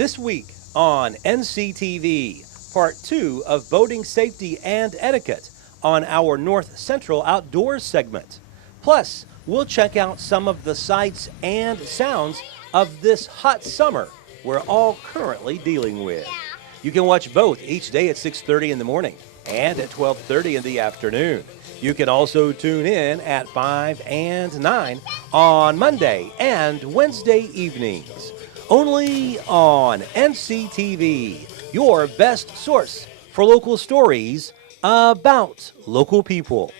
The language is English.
This week on NCTV, part 2 of boating safety and etiquette on our North Central Outdoors segment. Plus, we'll check out some of the sights and sounds of this hot summer we're all currently dealing with. You can watch both each day at 6:30 in the morning and at 12:30 in the afternoon. You can also tune in at 5 and 9 on Monday and Wednesday evenings. Only on NCTV, your best source for local stories about local people.